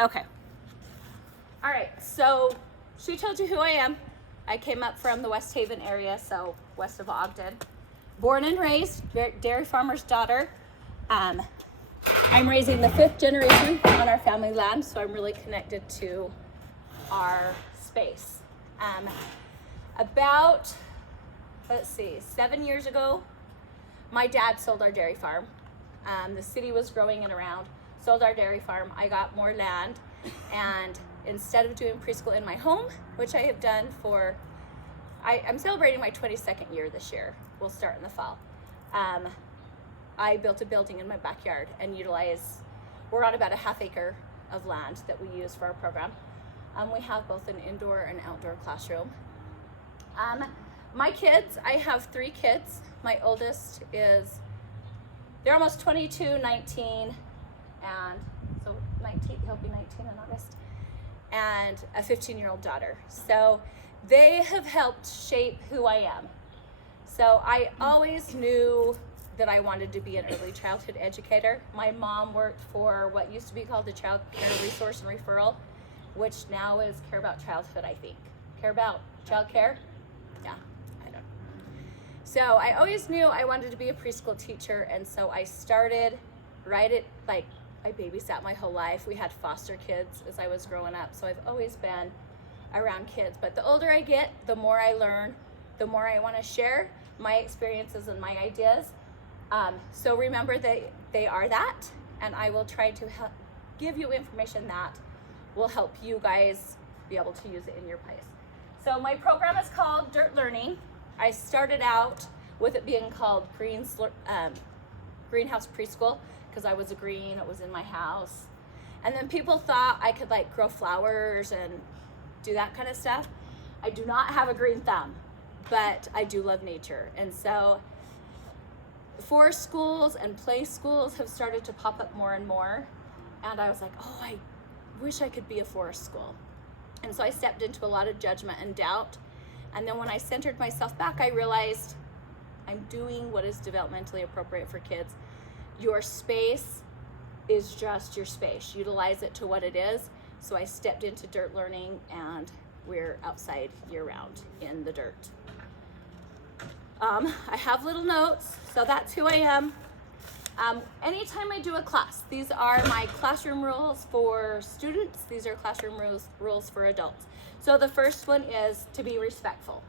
Okay. All right, so she told you who I am. I came up from the West Haven area, so west of Ogden. Born and raised, dairy farmer's daughter. I'm raising the 5th generation on our family land, so I'm really connected to our space. About, 7 years ago, my dad sold our dairy farm. The city was growing and around, sold our dairy farm. I got more land, and instead of doing preschool in my home, which I have done for, I'm celebrating my 22nd year this year. We'll start in the fall. I built a building in my backyard and we're on about a ½ acre of land that we use for our program. We have both an indoor and outdoor classroom. My kids, I have 3 kids. My oldest they're almost 22, 19, and so 19, he'll be 19 in August, and a 15-year-old daughter. So they have helped shape who I am. So I always knew that I wanted to be an early childhood educator. My mom worked for what used to be called the Child Care Resource and Referral, which now is Care About Childhood, I think. Care About Child Care? Yeah, I don't know. So I always knew I wanted to be a preschool teacher, and so I started I babysat my whole life. We had foster kids as I was growing up, so I've always been around kids. But the older I get, the more I learn, the more I want to share my experiences and my ideas. So remember that they are that, and I will try to give you information that will help you guys be able to use it in your place. So my program is called Dirt Learning. I started out with it being called Greenhouse Preschool because I was a green, it was in my house. And then people thought I could grow flowers and do that kind of stuff. I do not have a green thumb, but I do love nature. And so forest schools and play schools have started to pop up more and more. And I was like, oh, I wish I could be a forest school. And so I stepped into a lot of judgment and doubt. And then when I centered myself back, I realized I'm doing what is developmentally appropriate for kids. Your space is just your space. Utilize it to what it is. So I stepped into Dirt Learning, and we're outside year-round in the dirt. I have little notes, so that's who I am. Anytime I do a class, these are my classroom rules for students. These are classroom rules for adults. So the first one is to be respectful.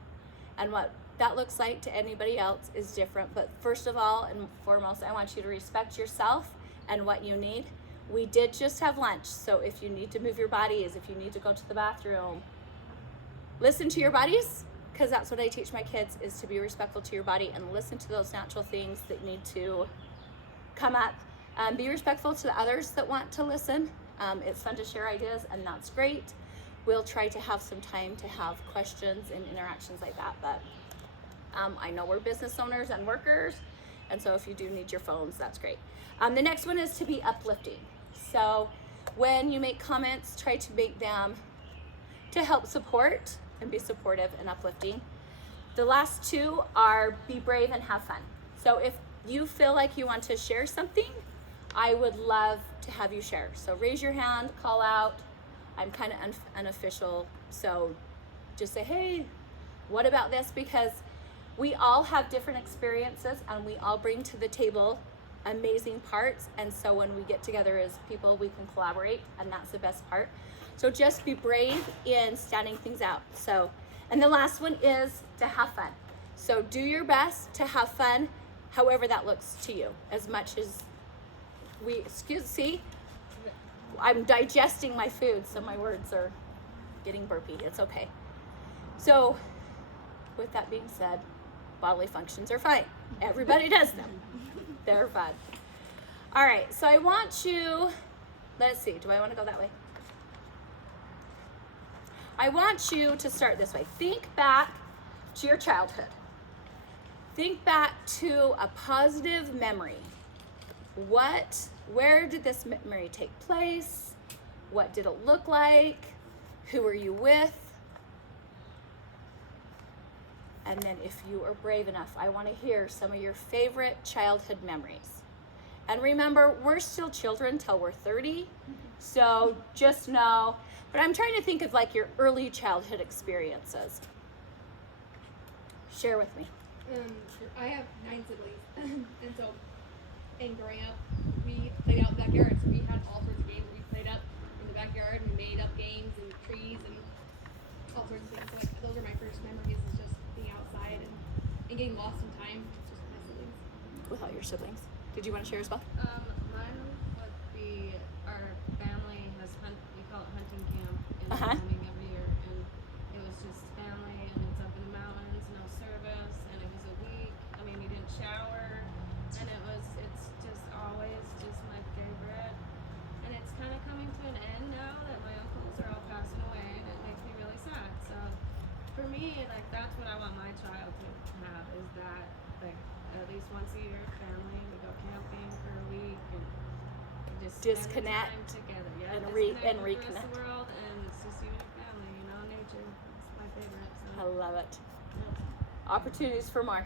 And what that looks like to anybody else is different. But first of all and foremost, I want you to respect yourself and what you need. We did just have lunch, so if you need to move your bodies, if you need to go to the bathroom, listen to your bodies, because that's what I teach my kids, is to be respectful to your body and listen to those natural things that need to come up. Be respectful to the others that want to listen. It's fun to share ideas, and that's great. We'll try to have some time to have questions and interactions like that, but I know we're business owners and workers, and so if you do need your phones, that's great. The next one is to be uplifting. So when you make comments, try to make them to help support and be supportive and uplifting. The last 2 are be brave and have fun. So if you feel like you want to share something, I would love to have you share. So raise your hand, call out. I'm kind of unofficial, so just say, hey, what about this? Because we all have different experiences, and we all bring to the table amazing parts, and so when we get together as people, we can collaborate, and that's the best part. So just be brave in standing things out. So, and the last one is to have fun. So do your best to have fun, however that looks to you, as much as I'm digesting my food, so my words are getting burpy. It's okay. So with that being said, bodily functions are fine. Everybody does them. They're fun. All right, so I want you, let's see, do I want to go that way? I want you to start this way. Think back to your childhood. Think back to a positive memory. Where did this memory take place? What did it look like? Who were you with? And then if you are brave enough, I want to hear some of your favorite childhood memories. And remember, we're still children till we're 30. So just know, but I'm trying to think of like your early childhood experiences. Share with me. I have 9 siblings, and so, and growing up, we played out in the backyard. So we had all sorts of games. We played up in the backyard and made up games and trees and all sorts of things. So like those are my first memories, is just being outside and getting lost in time. Just with my siblings. Without your siblings. Did you want to share as well? Mine would be our family has we call it hunting camp in Uh-huh. Wyoming every year, and it was just family, and it's up in the mountains, no service, and it was a week. I mean, we didn't shower, and it's just always just my favorite. And it's kind of coming to an end now that my uncles are all passing away, and it makes me really sad. So for me, like that's what I want my child to have, is that like at least once a year, family, we go camping for a week and we just spend the time Disconnect together. Yeah, and disconnect reconnect. with the rest of the world, and it's just you and your family, you know, nature. It's my favorite. I So. love it. Opportunities for more.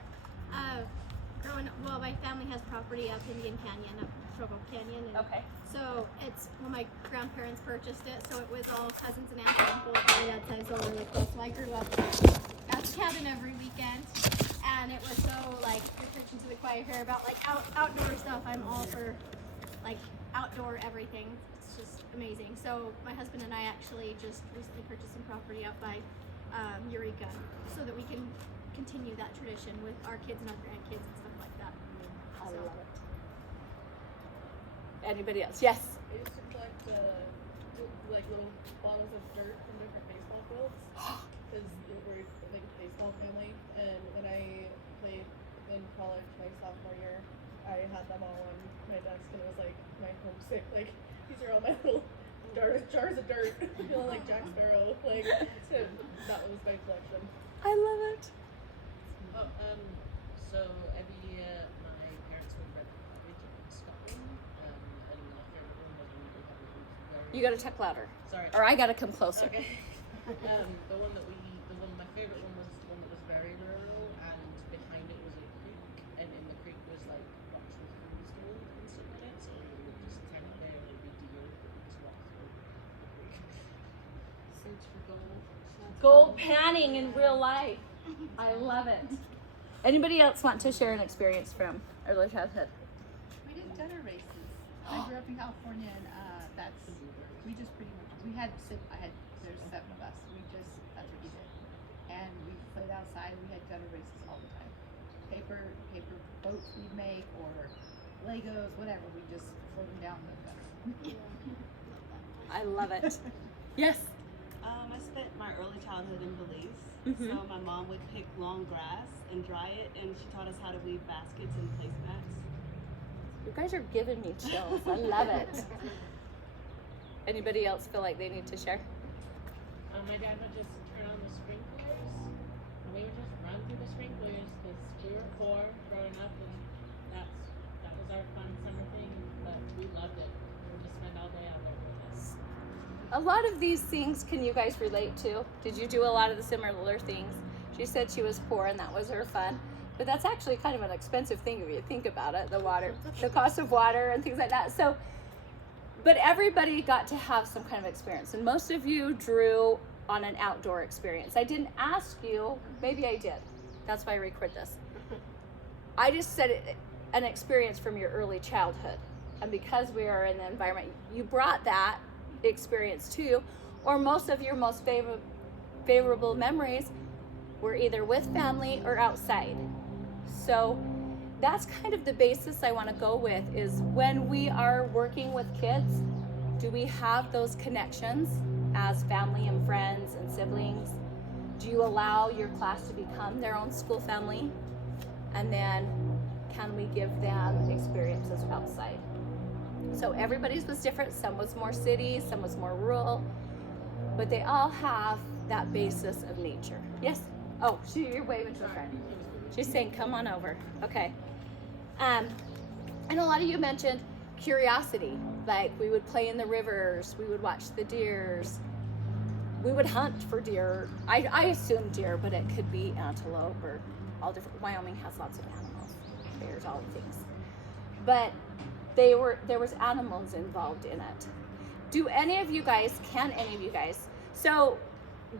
Growing up, well, my family has property up Indian Canyon, up Provo Canyon, and Okay. so it's my grandparents purchased it, so it was all cousins and aunts and uncles on my dad's side, so really close. So I grew up at the cabin every weekend, and it was so like you're preaching to the choir here about like outdoor stuff. I'm all for like outdoor everything. It's just amazing. So my husband and I actually just recently purchased some property out by Eureka, so that we can continue that tradition with our kids and our grandkids and stuff like that. I So- love it. Anybody else? Yes. I used to collect like little bottles of dirt from different baseball fields because we're like a baseball family. And when I played in college my sophomore year, I had them all on my desk, and it was like my homesick. Like these are all my little jars of dirt, feeling like Jack Sparrow. Like so that was my collection. I love it. Oh, so every year my parents would rent a cottage in Scotland, and my favorite one was when we would have a very. You gotta talk louder. Sorry. Or I gotta come closer. Okay. My favorite one was the one that was very rural, and behind it was a creek, and in the creek was like rocks with food stored and stuff in it. So we would just camp there, and it'd be deer that would just walk through the creek. Search for gold. Gold panning in real life. I love it. Anybody else want to share an experience from early childhood? We did gutter races. I grew up in California, and we just pretty much there's 7 of us. That's what we did, and we played outside. We had gutter races all the time. Paper boats we'd make, or Legos, whatever. We just float them down the gutter. I love it. Yes. I spent my early childhood in Belize. Mhm. So my mom would pick long grass and dry it, and she taught us how to weave baskets and placemats. You guys are giving me chills. I love it. Anybody else feel like they need to share? My dad would just turn on the sprinklers, and we would just run through the sprinklers because we were 4 growing up, and that was our fun summer thing. But we loved it. We would just spend all day out there with us. A lot of these things can you guys relate to? Did you do a lot of the similar things? She said she was poor and that was her fun. But that's actually kind of an expensive thing if you think about it, the cost of water and things like that. So, but everybody got to have some kind of experience. And most of you drew on an outdoor experience. I didn't ask you, maybe I did. That's why I record this. I just said an experience from your early childhood. And because we are in the environment, you brought that experience too, or most of your most favorable memories were either with family or outside. So that's kind of the basis I want to go with, is when we are working with kids, do we have those connections as family and friends and siblings? Do you allow your class to become their own school family? And then can we give them experiences outside? So everybody's was different. Some was more city, some was more rural, but they all have that basis of nature. Yes? Oh, you're waving to a friend. She's saying, come on over. Okay. And a lot of you mentioned curiosity. Like we would play in the rivers, we would watch the deers, we would hunt for deer. I assume deer, but it could be antelope or all different. Wyoming has lots of animals, bears, all the things. But there was animals involved in it. can any of you guys, so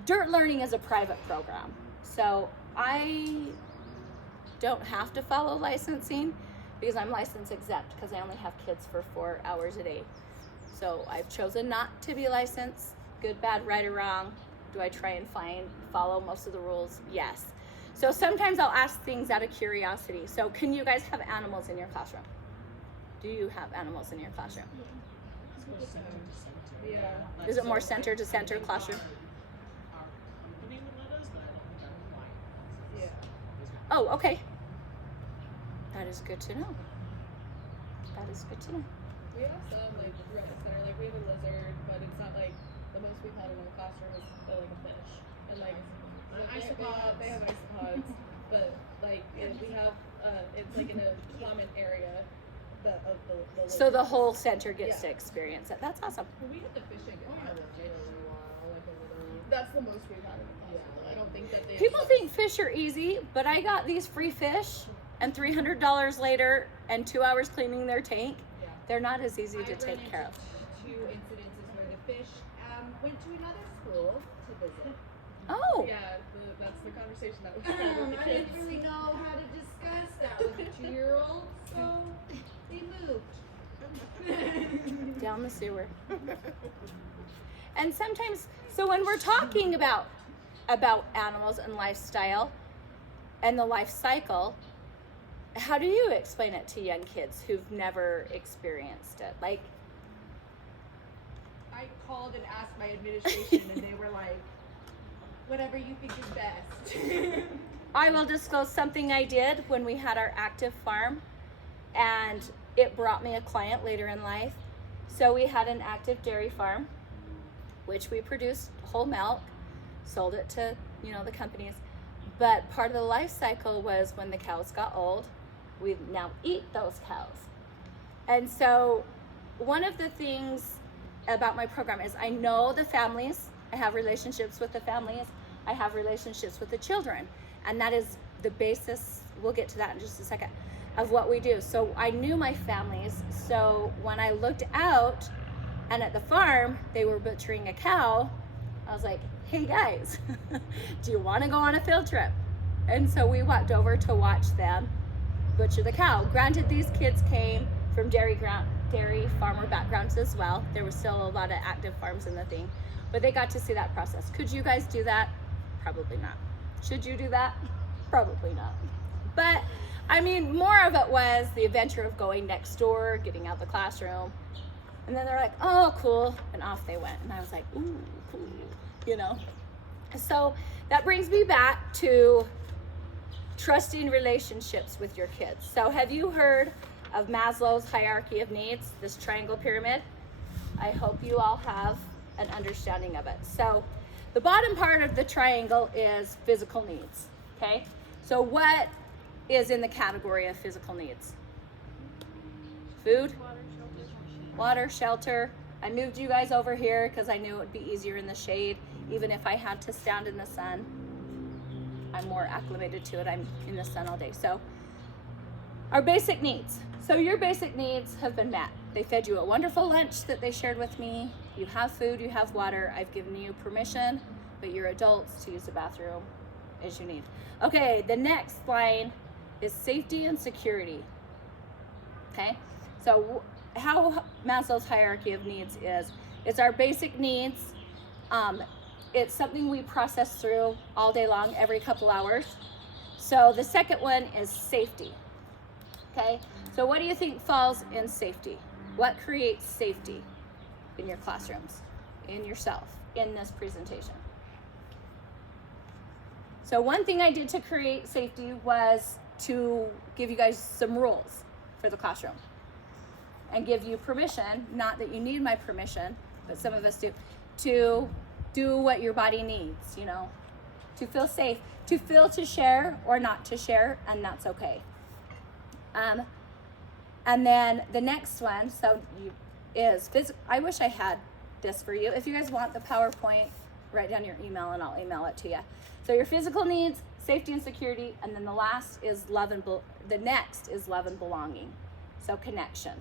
Dirt Learning is a private program. So I don't have to follow licensing because I'm license exempt because I only have kids for 4 hours a day. So I've chosen not to be licensed. Good, bad, right or wrong. Do I try and follow most of the rules? Yes. So sometimes I'll ask things out of curiosity. So can you guys have animals in your classroom? Do you have animals in your classroom? Yeah. Is it more center to center classroom? Our company would let us, but I don't think our client lets us. Yeah. Oh, okay. That is good to know. That is good to know. We have some like throughout the center, like we have a lizard, but it's not like the most we've had in one classroom is like a fish. And like they have isopods, but like we have it's like in a common area of the So the lizard. whole center gets Yeah. to experience it. That's awesome. We had the fishing That's the most we've had in the classroom. I don't think that they People think fish are easy, but I got these free fish and $300 later and 2 hours cleaning their tank. Yeah. They're not as easy I to ran take care of. into 2 incidences where the fish went to another school to visit. Oh, Yeah, that's the conversation that we had with the I kids. didn't really know how to discuss that with a 2-year-old, so they moved. down the sewer. And sometimes, so when we're talking about animals and lifestyle and the life cycle, how do you explain it to young kids who've never experienced it? Like, I called and asked my administration, and they were like, "Whatever you think is best." I will disclose something I did when we had our active farm, and it brought me a client later in life. So we had an active dairy farm, which we produced whole milk, sold it to, the companies. But part of the life cycle was when the cows got old, we now eat those cows. And so one of the things about my program is I know the families, I have relationships with the families, I have relationships with the children. And that is the basis, we'll get to that in just a second, of what we do. So I knew my families. So when I looked out and at the farm, they were butchering a cow, I was like, hey guys, do you want to go on a field trip? And so we walked over to watch them butcher the cow. Granted, these kids came from dairy farmer backgrounds as well. There was still a lot of active farms in the thing, but they got to see that process. Could you guys do that? Probably not. Should you do that? Probably not. But I mean, more of it was the adventure of going next door, getting out the classroom, and then they're like, oh, cool, and off they went. And I was like, ooh, cool, So that brings me back to trusting relationships with your kids. So have you heard of Maslow's hierarchy of needs, this triangle pyramid? I hope you all have an understanding of it. So the bottom part of the triangle is physical needs, okay? So what is in the category of physical needs? Food, water, shelter. I moved you guys over here because I knew it would be easier in the shade, even if I had to stand in the sun. I'm more acclimated to it. I'm in the sun all day. So our basic needs. So your basic needs have been met. They fed you a wonderful lunch that they shared with me. You have food, you have water. I've given you permission, but you're adults to use the bathroom as you need. Okay, the next line is safety and security. Okay, so how Maslow's hierarchy of needs is, it's our basic needs. It's something we process through all day long, every couple hours. So the second one is safety. Okay, so what do you think falls in safety? What creates safety in your classrooms, in yourself, in this presentation? So one thing I did to create safety was to give you guys some rules for the classroom and give you permission, not that you need my permission, but some of us do, to do what your body needs, to feel safe, to feel to share or not to share, and that's okay. And then the next one, is physical. I wish I had this for you. If you guys want the PowerPoint, write down your email and I'll email it to you. So your physical needs, safety and security, and then the next is love and belonging. So connection.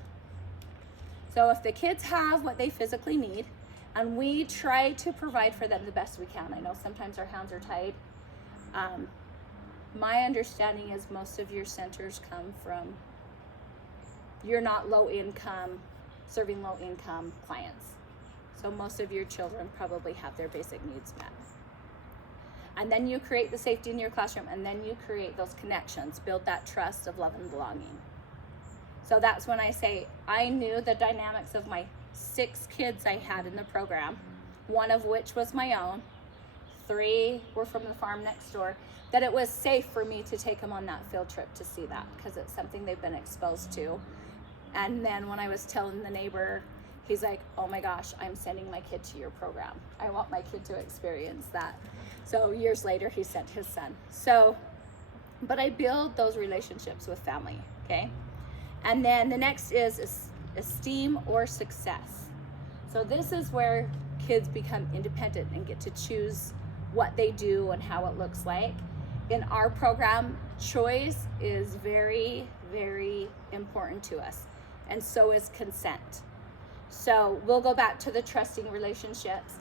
So if the kids have what they physically need, and we try to provide for them the best we can. I know sometimes our hands are tied. My understanding is most of your centers come from, you're not low income, serving low income clients. So most of your children probably have their basic needs met. And then you create the safety in your classroom, and then you create those connections, build that trust of love and belonging. So that's when I say, I knew the dynamics of my 6 kids I had in the program, one of which was my own, 3 were from the farm next door, that it was safe for me to take them on that field trip to see that, because it's something they've been exposed to. And then when I was telling the neighbor, he's like, oh my gosh, I'm sending my kid to your program. I want my kid to experience that. So years later, he sent his son. So, but I build those relationships with family, okay? And then the next is esteem or success. So this is where kids become independent and get to choose what they do and how it looks like. In our program, choice is very, very important to us, and so is consent. So we'll go back to the trusting relationships.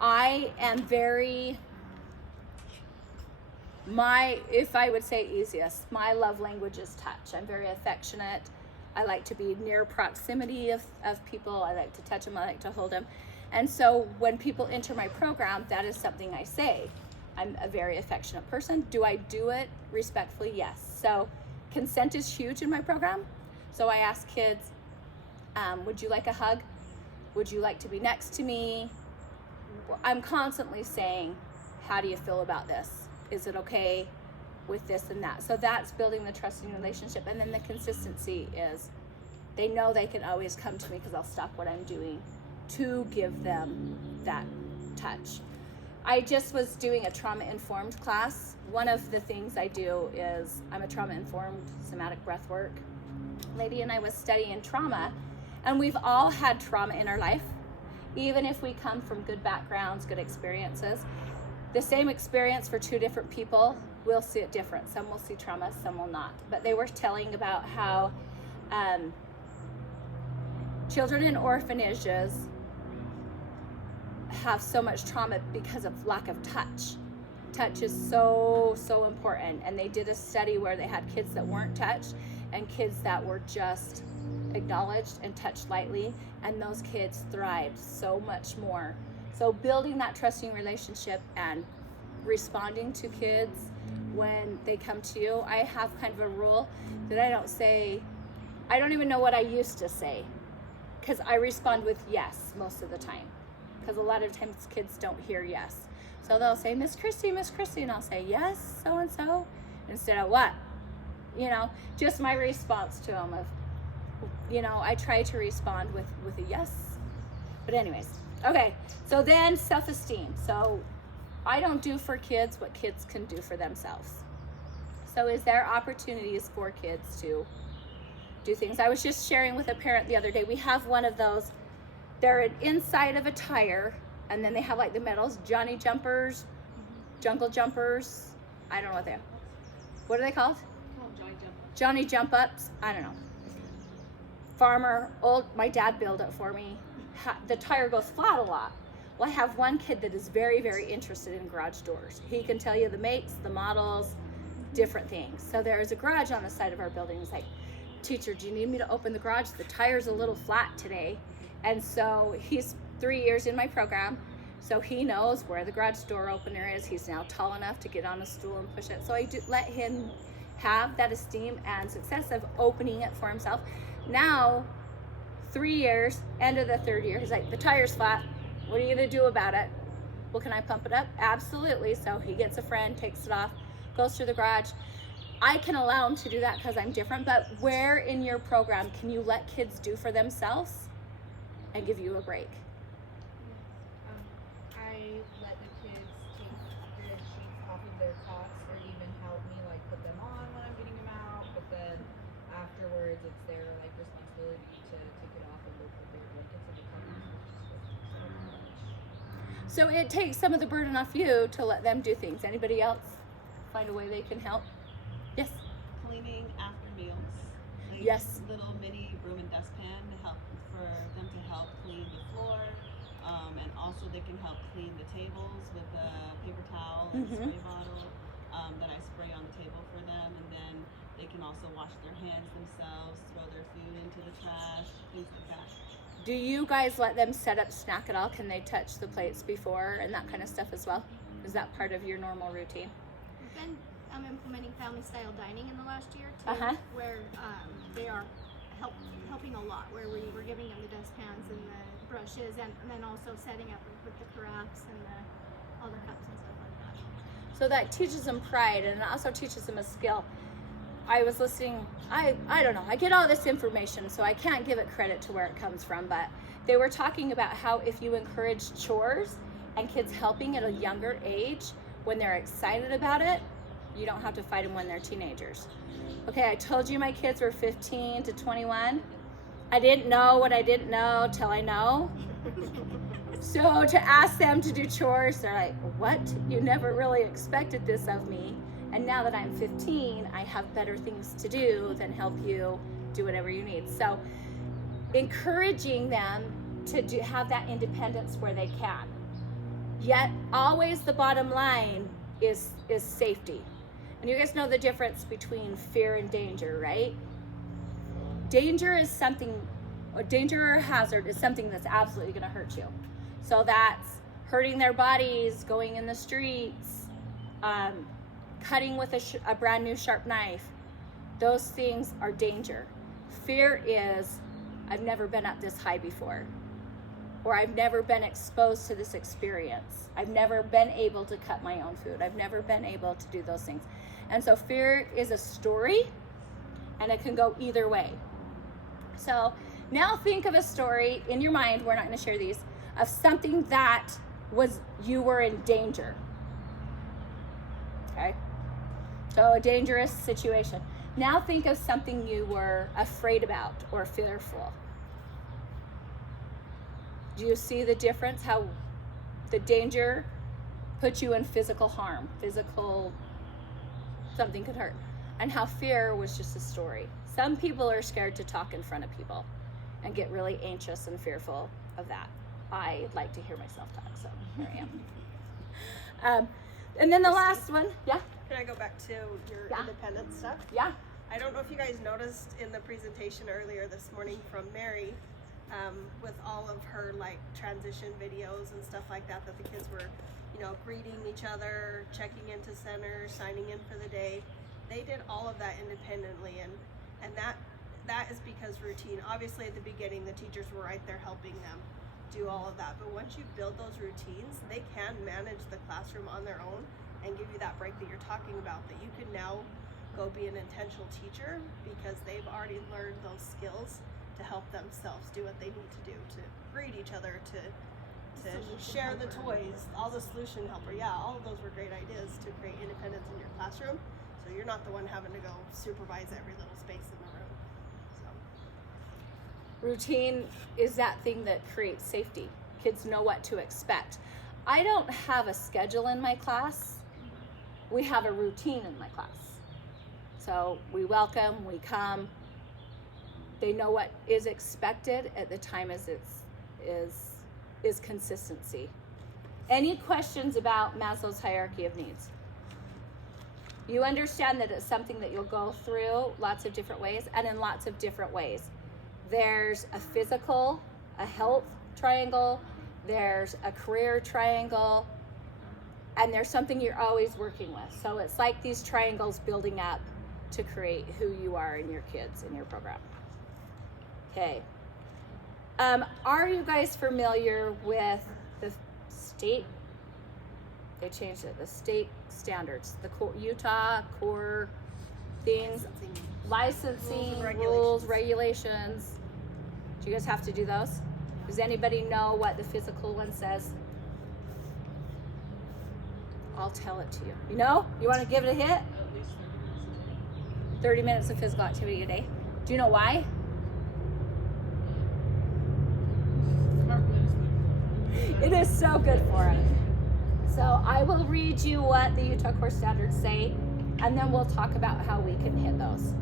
I am very, if I would say easiest, my love language is touch. I'm very affectionate. I like to be near proximity of people. I like to touch them. I like to hold them. And so when people enter my program, that is something I say. I'm a very affectionate person. Do I do it respectfully? Yes. So consent is huge in my program. So I ask kids, would you like a hug? Would you like to be next to me? I'm constantly saying, how do you feel about this? Is it okay with this and that? So that's building the trusting relationship. And then the consistency is they know they can always come to me because I'll stop what I'm doing to give them that touch. I just was doing a trauma-informed class. One of the things I do is I'm a trauma-informed somatic breath work lady, and I was studying trauma, and we've all had trauma in our life, even if we come from good backgrounds, good experiences. The same experience for 2 different people, we'll see it different. Some will see trauma, some will not. But they were telling about how children in orphanages have so much trauma because of lack of touch. Touch is so, so important. And they did a study where they had kids that weren't touched and kids that were just acknowledged and touched lightly, and those kids thrived so much more. So building that trusting relationship and responding to kids when they come to you. I have kind of a rule that I don't even know what I used to say, because I respond with yes most of the time, because a lot of times kids don't hear yes. So they'll say, Miss Christie, and I'll say, yes, so-and-so, instead of what? Just my response to them of, I try to respond with a yes. But anyways, okay, so then self-esteem. So I don't do for kids what kids can do for themselves. So is there opportunities for kids to do things? I was just sharing with a parent the other day, we have one of those, they're inside of a tire, and then they have like the medals, Johnny Jumpers, Jungle Jumpers, I don't know what they are. What are they called? Johnny Jump Ups, I don't know. Farmer, my dad built it for me. The tire goes flat a lot. Well, I have one kid that is very, very interested in garage doors. He can tell you the makes, the models, different things. So there is a garage on the side of our building. He's like, teacher, do you need me to open the garage? The tire's a little flat today. And so he's 3 years in my program. So he knows where the garage door opener is. He's now tall enough to get on a stool and push it. So I do let him have that esteem and success of opening it for himself. Now, 3 years, end of the 3rd year, he's like, the tire's flat. What are you gonna do about it? Well, can I pump it up? Absolutely. So he gets a friend, takes it off, goes through the garage. I can allow him to do that because I'm different, but where in your program can you let kids do for themselves and give you a break? I let the kids take the sheets off of their cots, or even help me like put them on when I'm getting them out. But then afterwards, it's their like responsibility to take it off and go put their blankets in the cupboard. So it takes some of the burden off you to let them do things. Anybody else find a way they can help? Yes. Cleaning after meals. Like Yes. Little mini broom and dustpan to help for them also they can help clean the tables with a paper towel and spray bottle that I spray on the table for them, and then they can also wash their hands themselves, throw their food into the trash, things like that. Do you guys let them set up snack at all? Can they touch the plates before and that kind of stuff as well? Is that part of your normal routine? We've been implementing family style dining in the last year too, Uh-huh. where they are helping a lot, where we were giving them the dustpans and the brushes, and then also setting up with the carafes and all the cups and stuff like that. So that teaches them pride, and it also teaches them a skill. I was listening, I don't know, I get all this information, so I can't give it credit to where it comes from, but they were talking about how if you encourage chores and kids helping at a younger age, when they're excited about it, you don't have to fight them when they're teenagers. Okay, I told you my kids were 15 to 21. I didn't know what I didn't know till I know. So to ask them to do chores, they're like, what? You never really expected this of me. And now that I'm 15, I have better things to do than help you do whatever you need. So encouraging them to have that independence where they can. Yet always the bottom line is safety. And you guys know the difference between fear and danger, right? Danger is something, or danger or hazard is something that's absolutely gonna hurt you. So that's hurting their bodies, going in the streets, cutting with a brand new sharp knife. Those things are danger. Fear is, I've never been up this high before, or I've never been exposed to this experience. I've never been able to cut my own food. I've never been able to do those things. And so fear is a story, and it can go either way. So now think of a story in your mind, we're not gonna share these, of something that you were in danger. Okay? So a dangerous situation. Now think of something you were afraid about or fearful. Do you see the difference? How the danger put you in physical harm, something could hurt, and how fear was just a story. Some people are scared to talk in front of people and get really anxious and fearful of that. I like to hear myself talk, so here I am. And then the last one, yeah? Can I go back to your Yeah. independent stuff? Yeah. I don't know if you guys noticed in the presentation earlier this morning from Mary, with all of her like transition videos and stuff like that, that the kids were, greeting each other, checking into center, signing in for the day. They did all of that independently, and that is because routine. Obviously at the beginning the teachers were right there helping them do all of that, but once you build those routines, they can manage the classroom on their own and give you that break that you're talking about, that you can now go be an intentional teacher because they've already learned those skills to help themselves do what they need to do, to greet each other, to share the toys, all the solution helper. Yeah, all of those were great ideas to create independence in your classroom, so you're not the one having to go supervise every little space in the room. So Routine is that thing that creates safety. Kids know what to expect. I don't have a schedule in my class. We have a routine in my class. So we welcome, we come. They know what is expected at the time as is consistency. Any questions about Maslow's hierarchy of needs? You understand that it's something that you'll go through lots of different ways and in lots of different ways. There's a physical, a health triangle, there's a career triangle, and there's something you're always working with. So it's like these triangles building up to create who you are in your kids in your program. Okay. Are you guys familiar with the state? They changed it, the state standards, the Utah core things, licensing, rules, regulations. Do you guys have to do those? Does anybody know what the physical one says? I'll tell it to you. You know? You want to give it a hit? At least 30 minutes a day. 30 minutes of physical activity a day. Do you know why? It is so good for us. So I will read you what the Utah core standards say, and then we'll talk about how we can hit those.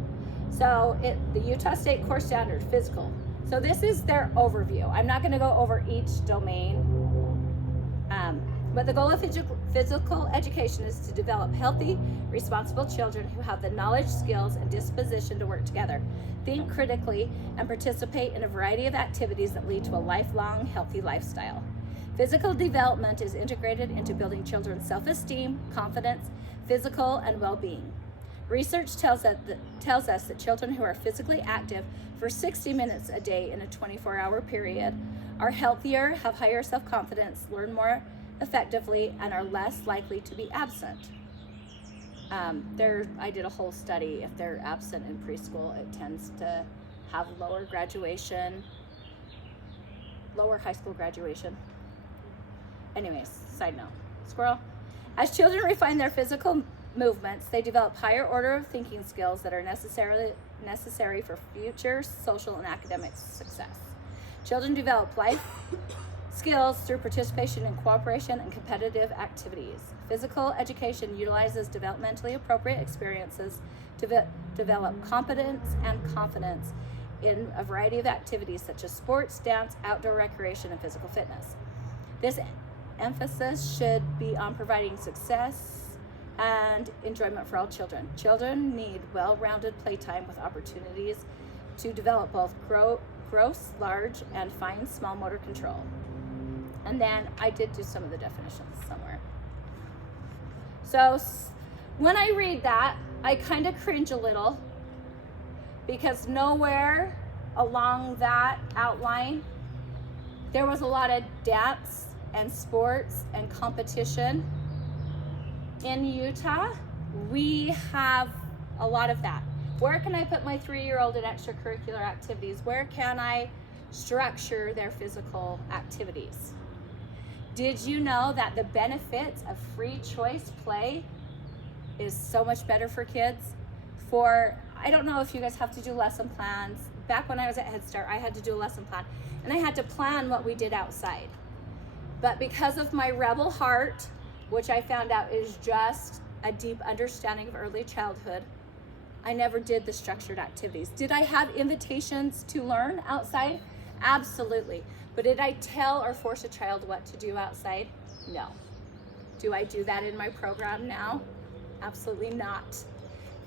So the Utah State Core Standard, physical. So this is their overview. I'm not going to go over each domain. But the goal of physical education is to develop healthy, responsible children who have the knowledge, skills, and disposition to work together, think critically, and participate in a variety of activities that lead to a lifelong, healthy lifestyle. Physical development is integrated into building children's self-esteem, confidence, physical, and well-being. Research tells us that children who are physically active for 60 minutes a day in a 24-hour period are healthier, have higher self-confidence, learn more effectively, and are less likely to be absent. I did a whole study. If they're absent in preschool, it tends to have lower high school graduation. Anyways, side note, squirrel. As children refine their physical movements, they develop higher order of thinking skills that are necessary for future social and academic success. Children develop life skills through participation in cooperation and competitive activities. Physical education utilizes developmentally appropriate experiences to develop competence and confidence in a variety of activities such as sports, dance, outdoor recreation, and physical fitness. This emphasis should be on providing success and enjoyment for all children. Children need well-rounded playtime with opportunities to develop both gross, large, and fine, small motor control. And then I did do some of the definitions somewhere. So when I read that, I kind of cringe a little because nowhere along that outline there was a lot of dance and sports and competition. In Utah, we have a lot of that. Where can I put my 3-year-old in extracurricular activities? Where can I structure their physical activities? Did you know that the benefits of free choice play is so much better for kids? I don't know if you guys have to do lesson plans. Back when I was at Head Start, I had to do a lesson plan, and I had to plan what we did outside. But because of my rebel heart, which I found out is just a deep understanding of early childhood, I never did the structured activities. Did I have invitations to learn outside? Absolutely. But did I tell or force a child what to do outside? No. Do I do that in my program now? Absolutely not.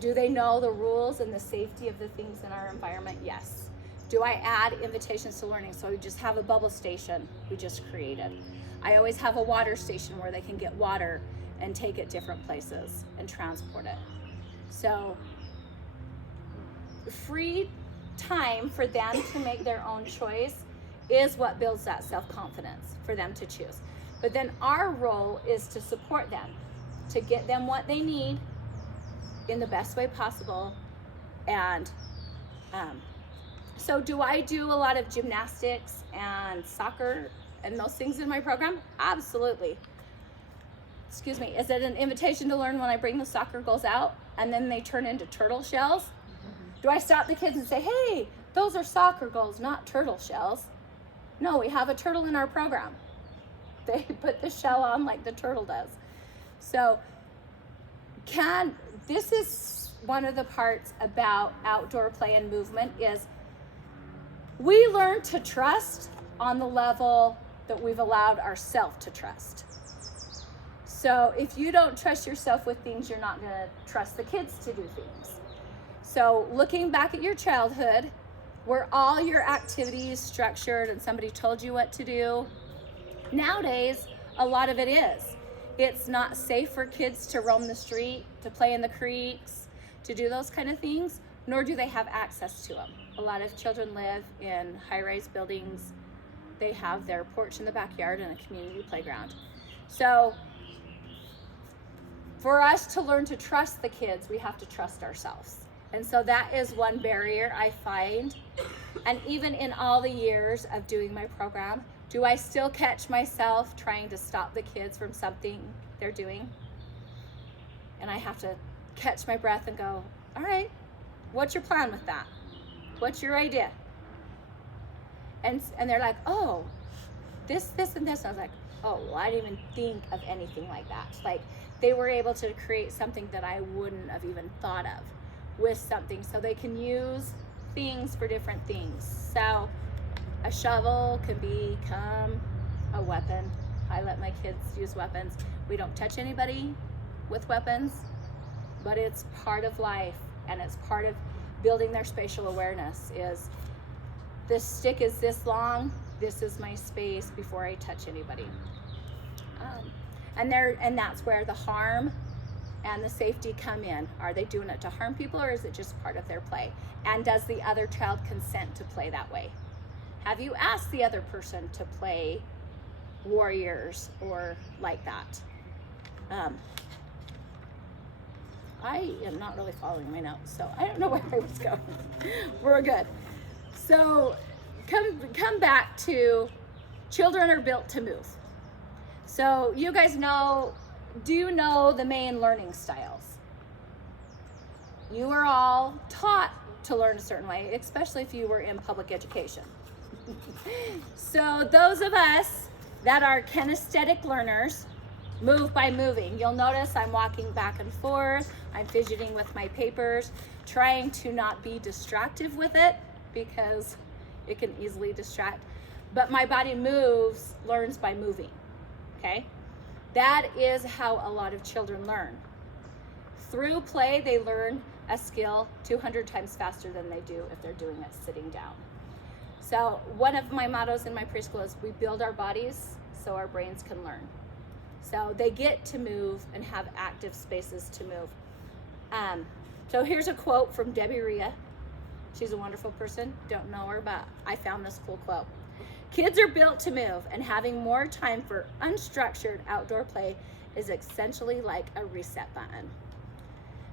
Do they know the rules and the safety of the things in our environment? Yes. Do I add invitations to learning? So we just have a bubble station we just created. I always have a water station where they can get water and take it different places and transport it. So free time for them to make their own choice is what builds that self-confidence for them to choose. But then our role is to support them, to get them what they need in the best way possible. And so do I do a lot of gymnastics and soccer and those things in my program? Absolutely. Excuse me, is it an invitation to learn when I bring the soccer goals out and then they turn into turtle shells? Do I stop the kids and say, hey, those are soccer goals, not turtle shells? No, we have a turtle in our program. They put the shell on like the turtle does. So this is one of the parts about outdoor play and movement is we learn to trust on the level that we've allowed ourselves to trust. So if you don't trust yourself with things, you're not going to trust the kids to do things. So looking back at your childhood, were all your activities structured and somebody told you what to do? Nowadays, a lot of it is. It's not safe for kids to roam the street, to play in the creeks, to do those kind of things, nor do they have access to them. A lot of children live in high-rise buildings. They have their porch in the backyard and a community playground. So for us to learn to trust the kids, we have to trust ourselves. And so that is one barrier I find. And even in all the years of doing my program, do I still catch myself trying to stop the kids from something they're doing? And I have to catch my breath and go, all right, what's your plan with that? What's your idea? And they're like, oh, this, and this. And I was like, oh, well, I didn't even think of anything like that. Like they were able to create something that I wouldn't have even thought of with something, so they can use things for different things. So a shovel can become a weapon. I let my kids use weapons. We don't touch anybody with weapons, but it's part of life, and it's part of building their spatial awareness. Is this stick is this long, this is my space before I touch anybody. And that's where the harm and the safety come in. Are they doing it to harm people, or is it just part of their play? And does the other child consent to play that way? Have you asked the other person to play warriors or like that? I am not really following my notes, so I don't know where I was going. We're good. So come back to children are built to move. So you guys do you know the main learning styles? You are all taught to learn a certain way, especially if you were in public education. So those of us that are kinesthetic learners move by moving. You'll notice I'm walking back and forth, I'm fidgeting with my papers, trying to not be distractive with it because it can easily distract. But my body learns by moving. Okay, that is how a lot of children learn. Through play, they learn a skill 200 times faster than they do if they're doing it sitting down. So one of my mottos in my preschool is we build our bodies so our brains can learn. So they get to move and have active spaces to move. So here's a quote from Debbie Rhea. She's a wonderful person. Don't know her, but I found this cool quote. Kids are built to move, and having more time for unstructured outdoor play is essentially like a reset button.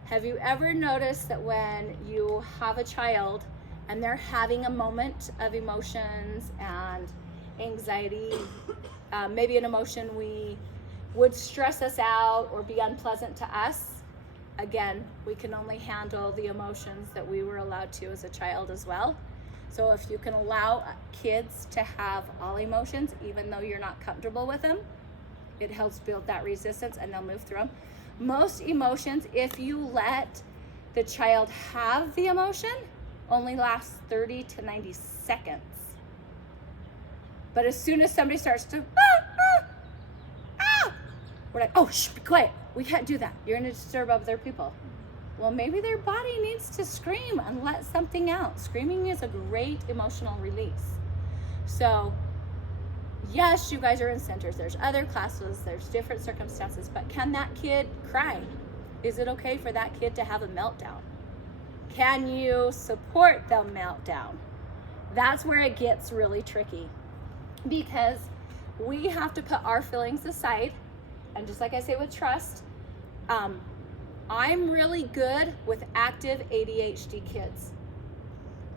Have you ever noticed that when you have a child and they're having a moment of emotions and anxiety, maybe an emotion would stress us out or be unpleasant to us? Again, we can only handle the emotions that we were allowed to as a child as well. So if you can allow kids to have all emotions, even though you're not comfortable with them, it helps build that resistance and they'll move through them. Most emotions, if you let the child have the emotion, only lasts 30 to 90 seconds. But as soon as somebody starts to, we're like, oh, shh, be quiet. We can't do that. You're gonna disturb other people. Well, maybe their body needs to scream and let something out. Screaming is a great emotional release. So, yes, you guys are in centers. There's other classes, there's different circumstances, but can that kid cry? Is it okay for that kid to have a meltdown? Can you support the meltdown? That's where it gets really tricky, because we have to put our feelings aside. And just like I say with trust, I'm really good with active ADHD kids.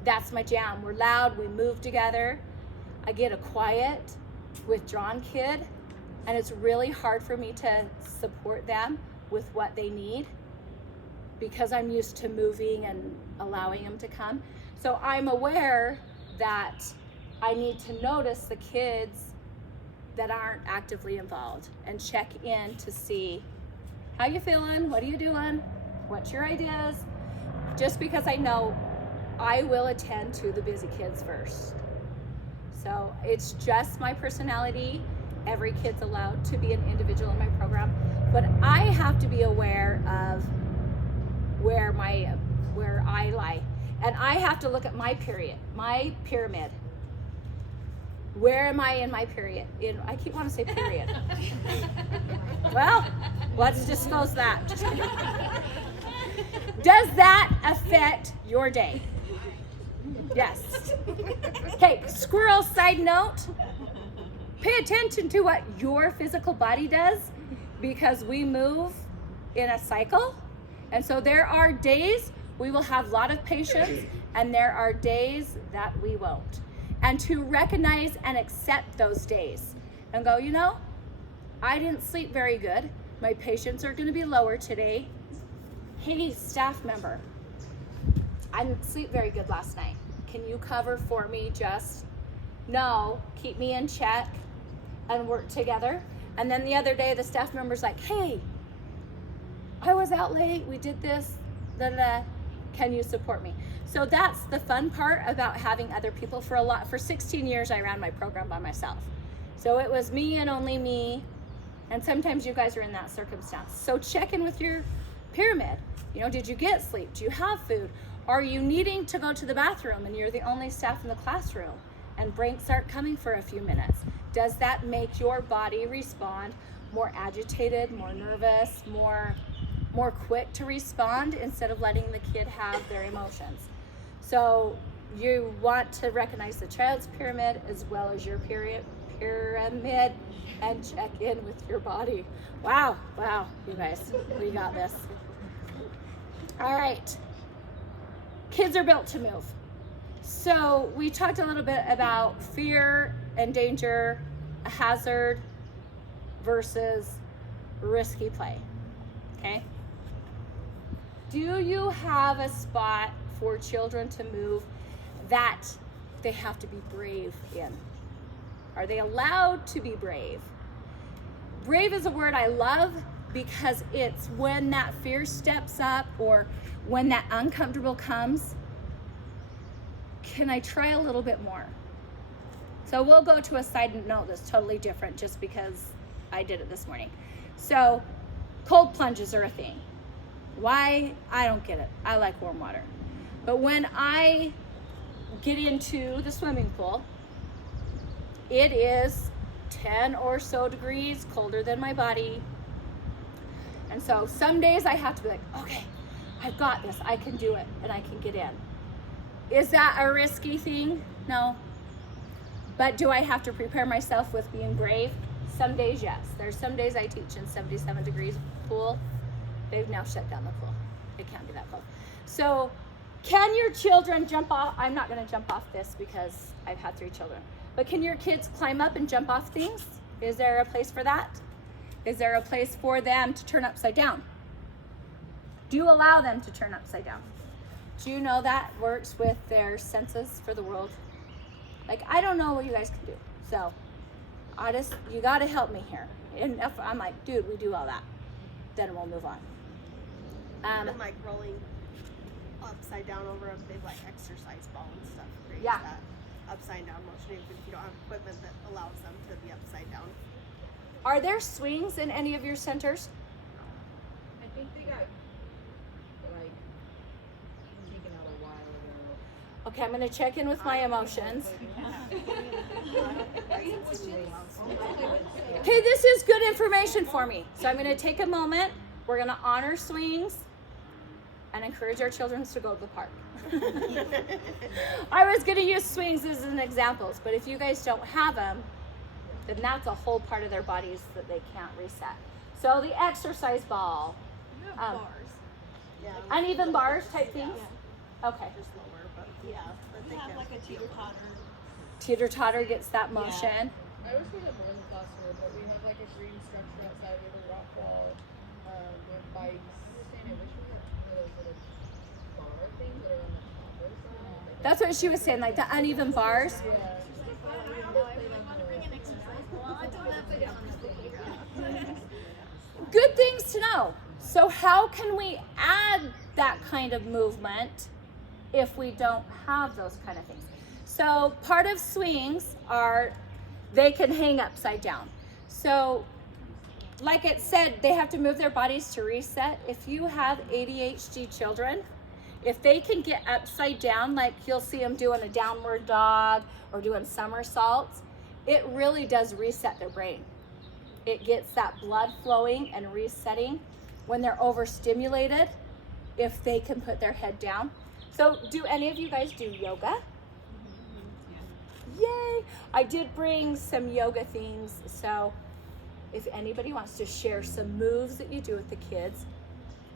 That's my jam. We're loud, we move together. I get a quiet, withdrawn kid, and it's really hard for me to support them with what they need because I'm used to moving and allowing them to come. So I'm aware that I need to notice the kids that aren't actively involved and check in to see how you feeling, what are you doing, what's your ideas, just because I know I will attend to the busy kids first. So it's just my personality. Every kid's allowed to be an individual in my program, but I have to be aware of where I lie, and I have to look at my pyramid. Where am I in my period? I keep wanting to say period. Well, let's disclose that. Just kidding. Does that affect your day? Yes. Okay, squirrel side note. Pay attention to what your physical body does, because we move in a cycle. And so there are days we will have a lot of patience, and there are days that we won't. And to recognize and accept those days and go, you know, I didn't sleep very good. My patients are going to be lower today. Hey, staff member, I didn't sleep very good last night. Can you cover for me? No, keep me in check and work together. And then the other day, the staff member's like, hey, I was out late. We did this. Can you support me? So that's the fun part about having other people. For 16 years, I ran my program by myself. So it was me and only me. And sometimes you guys are in that circumstance. So check in with your pyramid. You know, did you get sleep? Do you have food? Are you needing to go to the bathroom and you're the only staff in the classroom and breaks aren't coming for a few minutes? Does that make your body respond more agitated, more nervous, more quick to respond instead of letting the kid have their emotions? So you want to recognize the child's pyramid as well as your pyramid and check in with your body. Wow, you guys, we got this. All right, kids are built to move. So we talked a little bit about fear and danger, a hazard versus risky play, okay? Do you have a spot for children to move that they have to be brave in? Are they allowed to be brave? Brave is a word I love because it's when that fear steps up or when that uncomfortable comes, can I try a little bit more? So we'll go to a side note that's totally different just because I did it this morning. So cold plunges are a thing. Why? I don't get it. I like warm water. But when I get into the swimming pool, it is 10 or so degrees colder than my body. And so some days I have to be like, okay, I've got this. I can do it and I can get in. Is that a risky thing? No. But do I have to prepare myself with being brave? Some days, yes. There's some days I teach in 77 degrees pool. They've now shut down the pool. It can't be that cold. So can your children jump off? I'm not going to jump off this because I've had 3 children. But can your kids climb up and jump off things? Is there a place for that? Is there a place for them to turn upside down? Do you allow them to turn upside down? Do you know that works with their senses for the world? Like, I don't know what you guys can do. So you got to help me here. And if I'm like, dude, we do all that, then we'll move on. Even like rolling upside down over a big like exercise ball and stuff creates Yeah. that upside down motion even if you don't have equipment that allows them to be upside down. Are there swings in any of your centers? I think they got like taken out a while ago. Okay, I'm going to check in with my emotions. Okay, this is good information for me. So I'm going to take a moment. We're going to honor swings and encourage our children to go to the park. I was going to use swings as an example, but if you guys don't have them, then that's a whole part of their bodies that they can't reset. So the exercise ball. Yeah. Uneven bars type things? Okay. Just lower, but yeah. But We they have can. like a teeter-totter. Teeter-totter gets that motion. I wish we had more in the classroom, but we have like a green structure outside. We have a rock wall. We have bikes. I wish we had one of those little bar things that are on the top or something. That's what she was saying, like the uneven bars. Yeah. Good things to know. So how can we add that kind of movement if we don't have those kind of things? So part of swings are they can hang upside down. So like it said, they have to move their bodies to reset. If you have ADHD children, if they can get upside down, like you'll see them doing a downward dog or doing somersaults, it really does reset their brain. It gets that blood flowing and resetting. When they're overstimulated, if they can put their head down. So do any of you guys do yoga? Yay! I did bring some yoga things, so if anybody wants to share some moves that you do with the kids,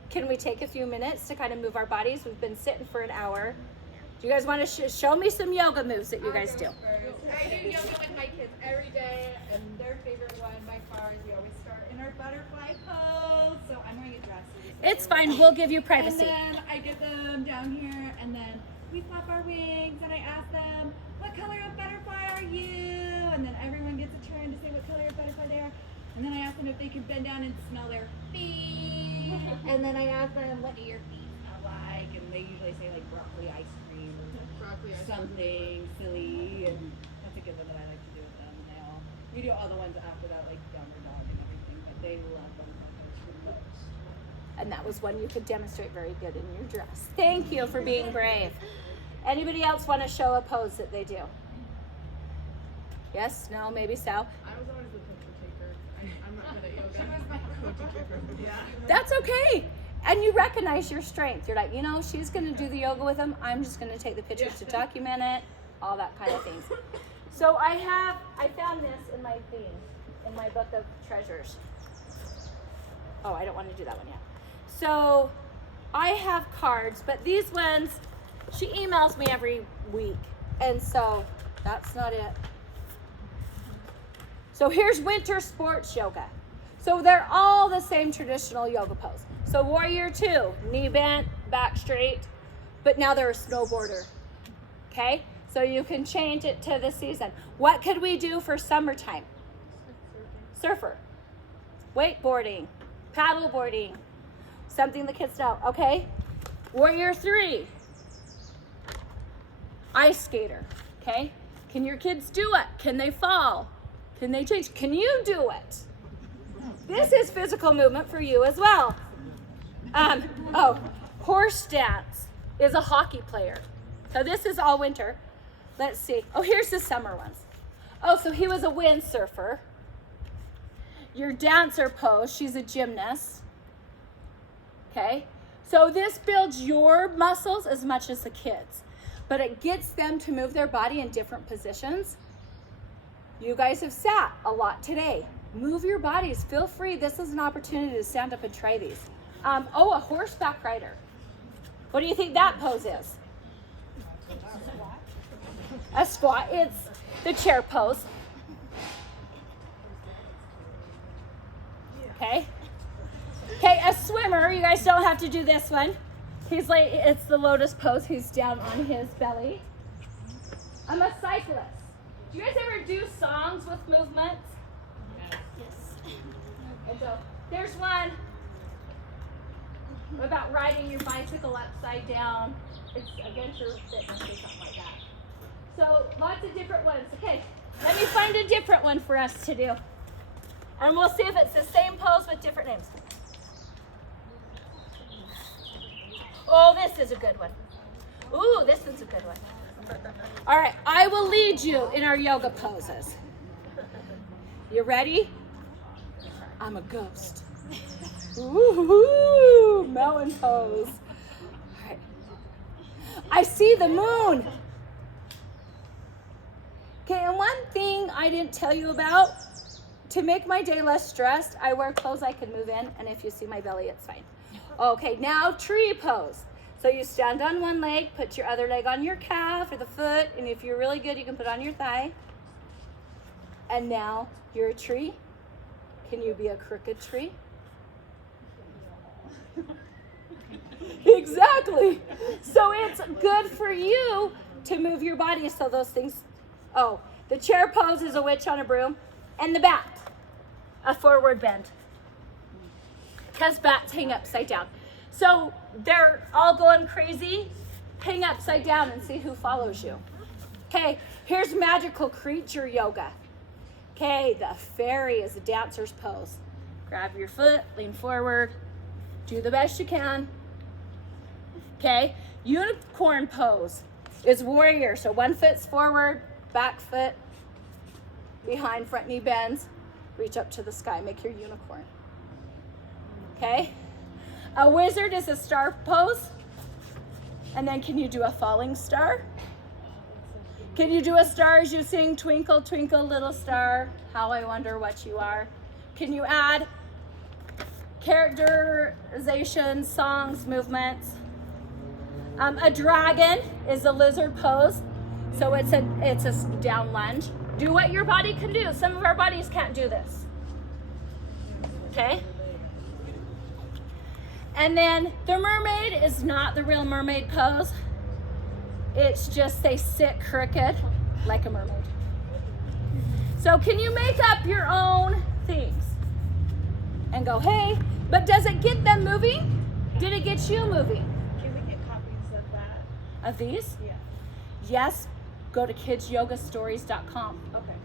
can we take a few minutes to kind of move our bodies? We've been sitting for an hour. Do you guys want to show me some yoga moves that you guys do? I do yoga with my kids every day, and their favorite one by far is we always start in our butterfly pose. So I'm wearing a dress. It's fine. We'll give you privacy. And then I get them down here, and then we flap our wings, and I ask them, what color of butterfly are you? And then everyone gets a turn to say what color of butterfly they are. And then I ask them if they can bend down and smell their feet. And then I ask them, what do your feet smell like? And they usually say like broccoli ice cream or Broccoli ice cream. something silly. And that's a good one that I like to do with them. And they all You do all the ones after that, like Younger Dog and everything, but they love them the most. And that was one you could demonstrate very good in your dress. Thank you for being brave. Anybody else want to show a pose that they do? Yes? No? Maybe so? I was always the picture taker. I'm not good at yoga. Yeah. That's okay. And you recognize your strength. You're like, you know, she's going to do the yoga with them. I'm just going to take the pictures to document it, all that kind of things. So I found this in my theme, in my book of treasures. Oh, I don't want to do that one yet. So I have cards, but these ones, she emails me every week. And so that's not it. So here's winter sports yoga. So they're all the same traditional yoga pose. So warrior 2, knee bent, back straight, but now they're a snowboarder, okay? So you can change it to the season. What could we do for summertime? Surfer, wakeboarding, paddleboarding, something the kids know, okay? Warrior 3, ice skater, okay? Can your kids do it? Can they fall? Can they change? Can you do it? This is physical movement for you as well. Horse dance is a hockey player. So this is all winter. Let's see. Oh, here's the summer ones. Oh, so he was a windsurfer. Your dancer pose, she's a gymnast. Okay? So this builds your muscles as much as the kids, but it gets them to move their body in different positions. You guys have sat a lot today. Move your bodies. Feel free. This is an opportunity to stand up and try these. A horseback rider. What do you think that pose is? A squat. It's the chair pose. Okay. Okay, a swimmer. You guys don't have to do this one. He's like, it's the lotus pose. He's down on his belly. I'm a cyclist. Do you guys ever do songs with movements? Yes. And so there's one about riding your bicycle upside down. It's adventure fitness or something like that. So lots of different ones. Okay, let me find a different one for us to do. And we'll see if it's the same pose with different names. Oh, this is a good one. Ooh, this is a good one. All right, I will lead you in our yoga poses. You ready? I'm a ghost. Ooh, mountain pose. All right. I see the moon. Okay, and one thing I didn't tell you about, to make my day less stressed, I wear clothes I can move in, and if you see my belly, it's fine. Okay, now tree pose. So you stand on one leg, put your other leg on your calf or the foot, and if you're really good, you can put on your thigh. And now you're a tree. Can you be a crooked tree? Exactly. So it's good for you to move your body so those things. Oh, the chair pose is a witch on a broom. And the bat, a forward bend. Because bats hang upside down. So they're all going crazy. Hang upside down and see who follows you. Okay, here's magical creature yoga. Okay, the fairy is a dancer's pose. Grab your foot, lean forward, do the best you can. Okay, unicorn pose is warrior. So one foot's forward, back foot, behind, front knee bends, reach up to the sky, make your unicorn. Okay, a wizard is a star pose. And then can you do a falling star? Can you do a star as you sing Twinkle, Twinkle, Little Star, How I Wonder What You Are? Can you add characterization, songs, movements? A dragon is a lizard pose. So it's a down lunge. Do what your body can do. Some of our bodies can't do this. Okay? And then the mermaid is not the real mermaid pose. It's just they sit crooked like a mermaid. So can you make up your own things? And go, hey, but does it get them moving? Did it get you moving? Can we get copies of that? Of these? Yeah. Yes, go to kidsyogastories.com. Okay.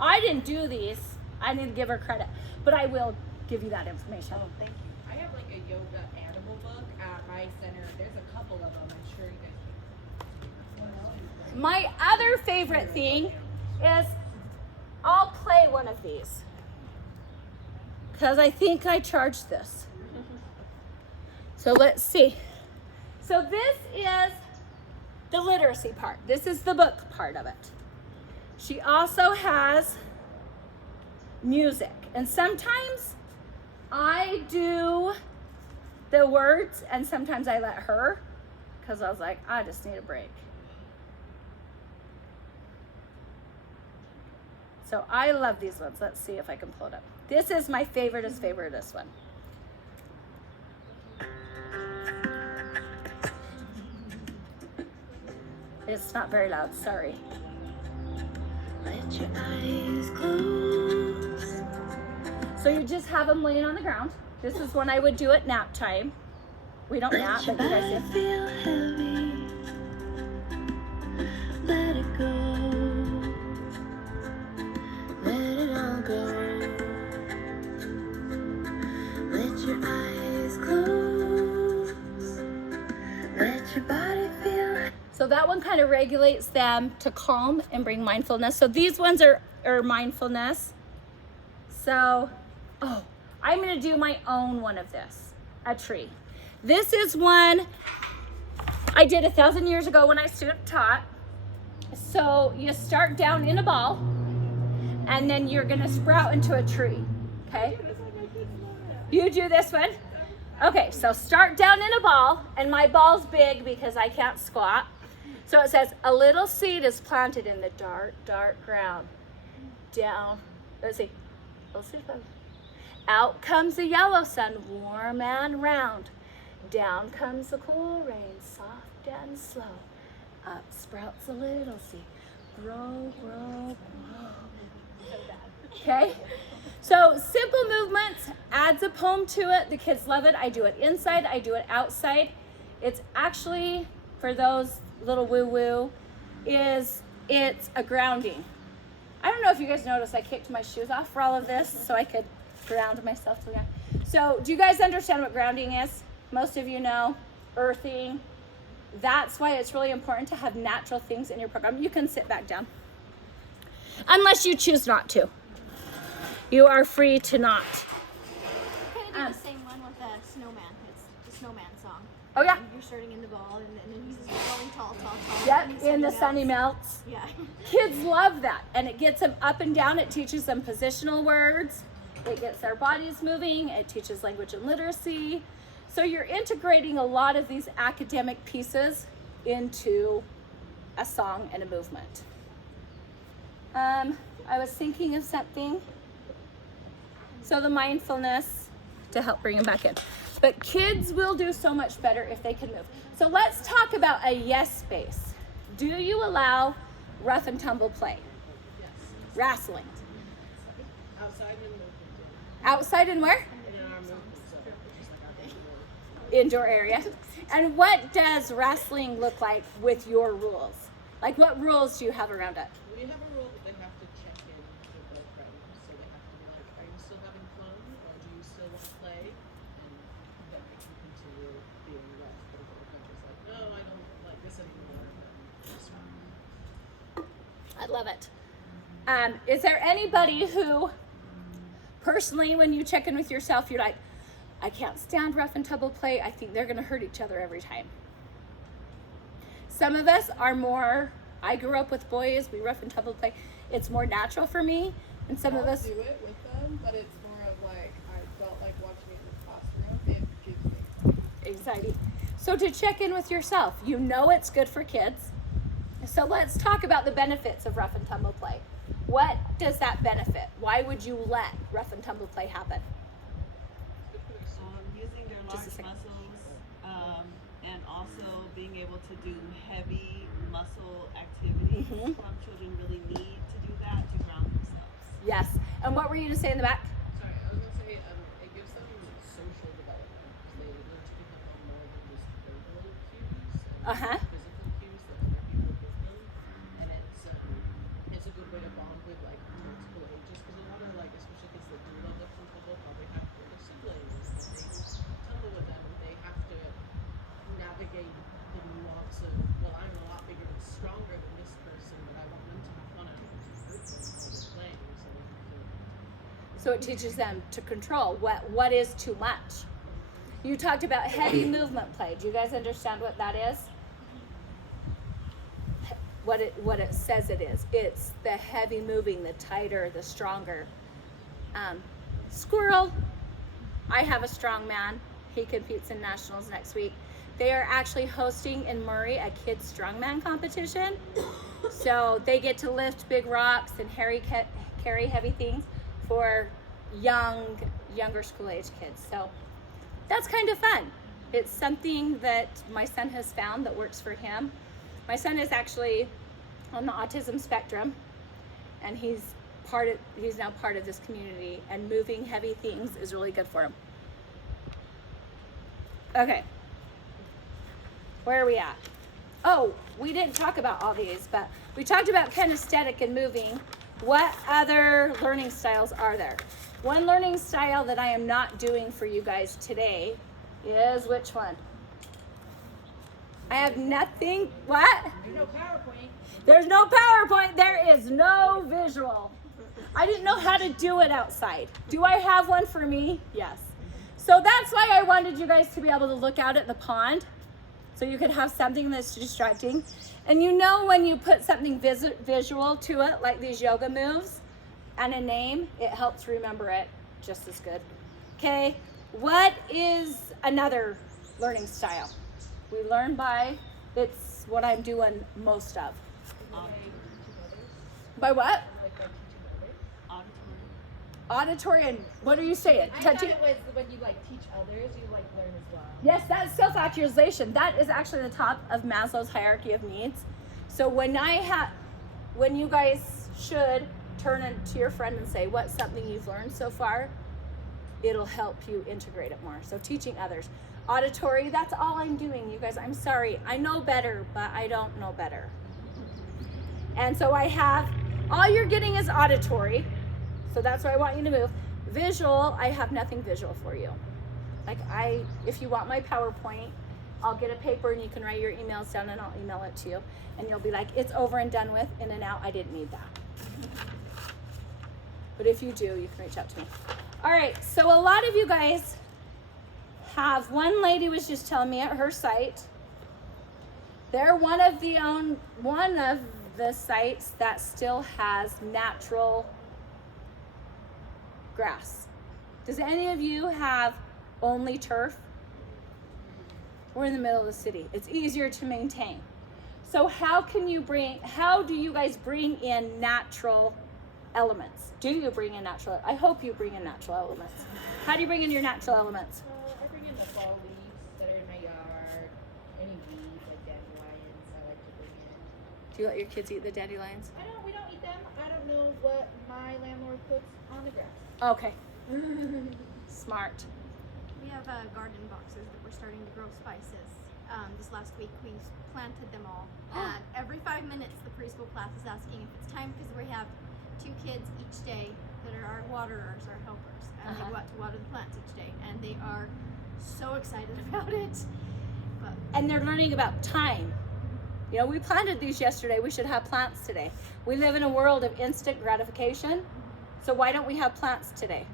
I didn't do these. I need to give her credit, but I will give you that information. Oh, thank you. I have like a yoga animal book at my center. There's a couple of them. I'm sure you guys can. My other favorite thing is I'll play one of these because I think I charged this. So let's see. So this is the literacy part. This is the book part of it. She also has music, and sometimes I do the words and sometimes I let her, because I was like, I just need a break. So I love these ones. Let's see if I can pull it up. This is my favoriteest one. It's not very loud, sorry. Let your eyes close. So you just have them laying on the ground. This is when I would do at nap time. We don't nap, but you guys do. Feel heavy. Let it go. Let it all go. Let your eyes close. Let your body feel. So that one kind of regulates them to calm and bring mindfulness. So these ones are mindfulness. So, oh, I'm gonna do my own one of this, a tree. This is one I did 1,000 years ago when I student taught. So you start down in a ball and then you're gonna sprout into a tree, okay? You do this one? Okay, so start down in a ball, and my ball's big because I can't squat. So it says, a little seed is planted in the dark, dark ground. Down, let's see. Out comes the yellow sun, warm and round. Down comes the cool rain, soft and slow. Up sprouts a little seed. Grow, grow, grow. Okay? So simple movements, adds a poem to it. The kids love it. I do it inside, I do it outside. It's actually, for those little woo-woo, it's a grounding. I don't know if you guys noticed, I kicked my shoes off for all of this so I could ground myself to the ground. So do you guys understand what grounding is? Most of you know, earthing. That's why it's really important to have natural things in your program. You can sit back down. Unless you choose not to. You are free to not. Kind of do the same one with the snowman. It's the snowman song. Oh yeah. And you're starting in the ball, and then he's going tall. Yep, and in the sunny melts. Yeah. Kids love that, and it gets them up and down. It teaches them positional words. It gets their bodies moving. It teaches language and literacy. So you're integrating a lot of these academic pieces into a song and a movement. I was thinking of something. So the mindfulness to help bring them back in. But kids will do so much better if they can move. So let's talk about a yes space. Do you allow rough and tumble play? Yes. Wrestling. Outside and movement. Outside and where? In our movement zone, which is like our Indoor area. And what does wrestling look like with your rules? Like what rules do you have around it? We have a rule that they have to check in with their friends. So they have to be like, are you still having fun? Or do you still want to play? And then they can continue being rough. But if the friend is like, no, I don't like this anymore, then it's fine. I love it. Is there anybody who, personally, when you check in with yourself, you're like, I can't stand rough and tumble play. I think they're going to hurt each other every time. Some of us are more, I grew up with boys, we rough and tumble play. It's more natural for me. And some of us do it with them, but it's more of like, I don't like watching it in the classroom. It gives me anxiety. So to check in with yourself, you know it's good for kids. So let's talk about the benefits of rough and tumble play. What does that benefit? Why would you let rough and tumble play happen? Using their Just a large second. muscles, and also being able to do heavy muscle activities. Mhm. Some children really need to do that to ground themselves. Yes. And what were you to say in the back? Sorry, I was gonna say it gives them social development because they learn to pick up on more than just verbal cues and Uh-huh. physical cues that other people give them, and it's a good way to bond with like multiple So it teaches them to control what is too much. You talked about heavy movement play. Do you guys understand what that is? What it says it is. It's the heavy moving, the tighter, the stronger. Squirrel. I have a strong man. He competes in nationals next week. They are actually hosting in Murray a kids strongman competition. So they get to lift big rocks and carry heavy things for younger school age kids. So that's kind of fun. It's something that my son has found that works for him. My son is actually on the autism spectrum, and he's now part of this community, and moving heavy things is really good for him. Okay. Where are we at? Oh, we didn't talk about all these, but we talked about kinesthetic and moving. What other learning styles are there? One learning style that I am not doing for you guys today is which one? I have nothing. What? There's no PowerPoint. There's no PowerPoint. There is no visual. I didn't know how to do it outside. Do I have one for me? Yes. So that's why I wanted you guys to be able to look out at the pond, so you could have something that's distracting. And you know, when you put something visual to it, like these yoga moves, and a name, it helps remember it just as good. Okay, what is another learning style? We learn by, it's what I'm doing most of. By what? Auditory, and what are you saying? I thought it was when you like teach others, you like learn as well. Yes, that's self-actualization. That is actually the top of Maslow's hierarchy of needs. So when you guys should turn it to your friend and say, what's something you've learned so far? It'll help you integrate it more. So teaching others. Auditory, that's all I'm doing, you guys. I'm sorry. I know better, but I don't know better. And so I have, all you're getting is auditory. So that's why I want you to move. Visual, I have nothing visual for you. Like if you want my PowerPoint, I'll get a paper and you can write your emails down and I'll email it to you. And you'll be like, it's over and done with, in and out, I didn't need that. But if you do, you can reach out to me. All right, so a lot of you guys have, one lady was just telling me at her site, they're one of the sites that still has natural grass. Does any of you have only turf? We're in the middle of the city. It's easier to maintain. So how do you guys bring in natural elements? Do you bring in natural? I hope you bring in natural elements. How do you bring in your natural elements? I bring in the fall leaves that are in my yard, any weeds like dandelions I like to bring in. Do you let your kids eat the dandelions? We don't eat them. I don't know what my landlord puts on the grass. Okay. Smart. We have garden boxes that we're starting to grow spices. This last week we planted them all, and every 5 minutes the preschool class is asking if it's time, because we have 2 kids each day that are our waterers, our helpers, and they go out to water the plants each day, and they are so excited about it. But And they're learning about time. You know, we planted these yesterday. We should have plants today. We live in a world of instant gratification. So why don't we have plants today?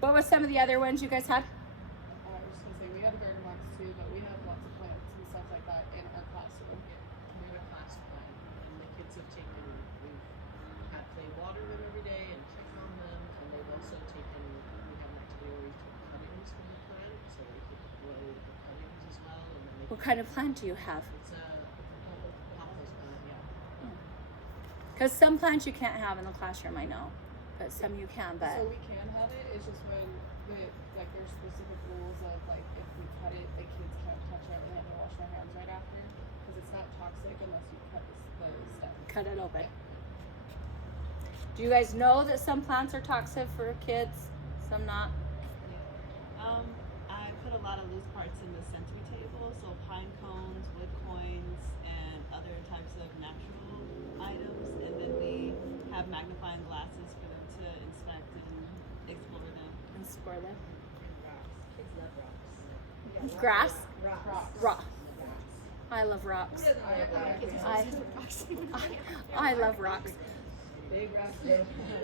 What were some of the other ones you guys had? I was just gonna say, we have a garden box too, but we have lots of plants and stuff like that in our classroom. We have a class plan, and the kids have they water them every day and check on them, and they've also taken, we have an activity where we took cuttings from the plant, so they could grow the cuttings as well, and then they What kind of plant do you have? it's a compost plant, yeah. Because some plants you can't have in the classroom, I know. But some you can, but So we can have it, it's just when there's specific rules of like if we cut it, the kids can't touch it, and they have to wash their hands right after, because it's not toxic unless you cut the stem. cut it open. Do you guys know that some plants are toxic for kids, some not? I put a lot of loose parts in the sensory table, so pine cones, wood coins, and other types of natural items, and then we have magnifying glasses for them to inspect and explore them. Explore them. Kids love rocks. Grass? Rocks. Rock. I love rocks. Who doesn't love rocks? I love rocks.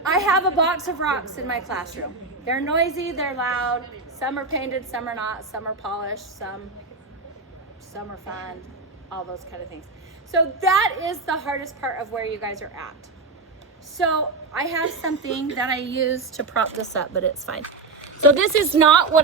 I have a box of rocks in my classroom. They're noisy, they're loud. Some are painted, some are not. Some are polished, some are fun. All those kind of things. So that is the hardest part of where you guys are at. So I have something that I use to prop this up, but it's fine. So this is not what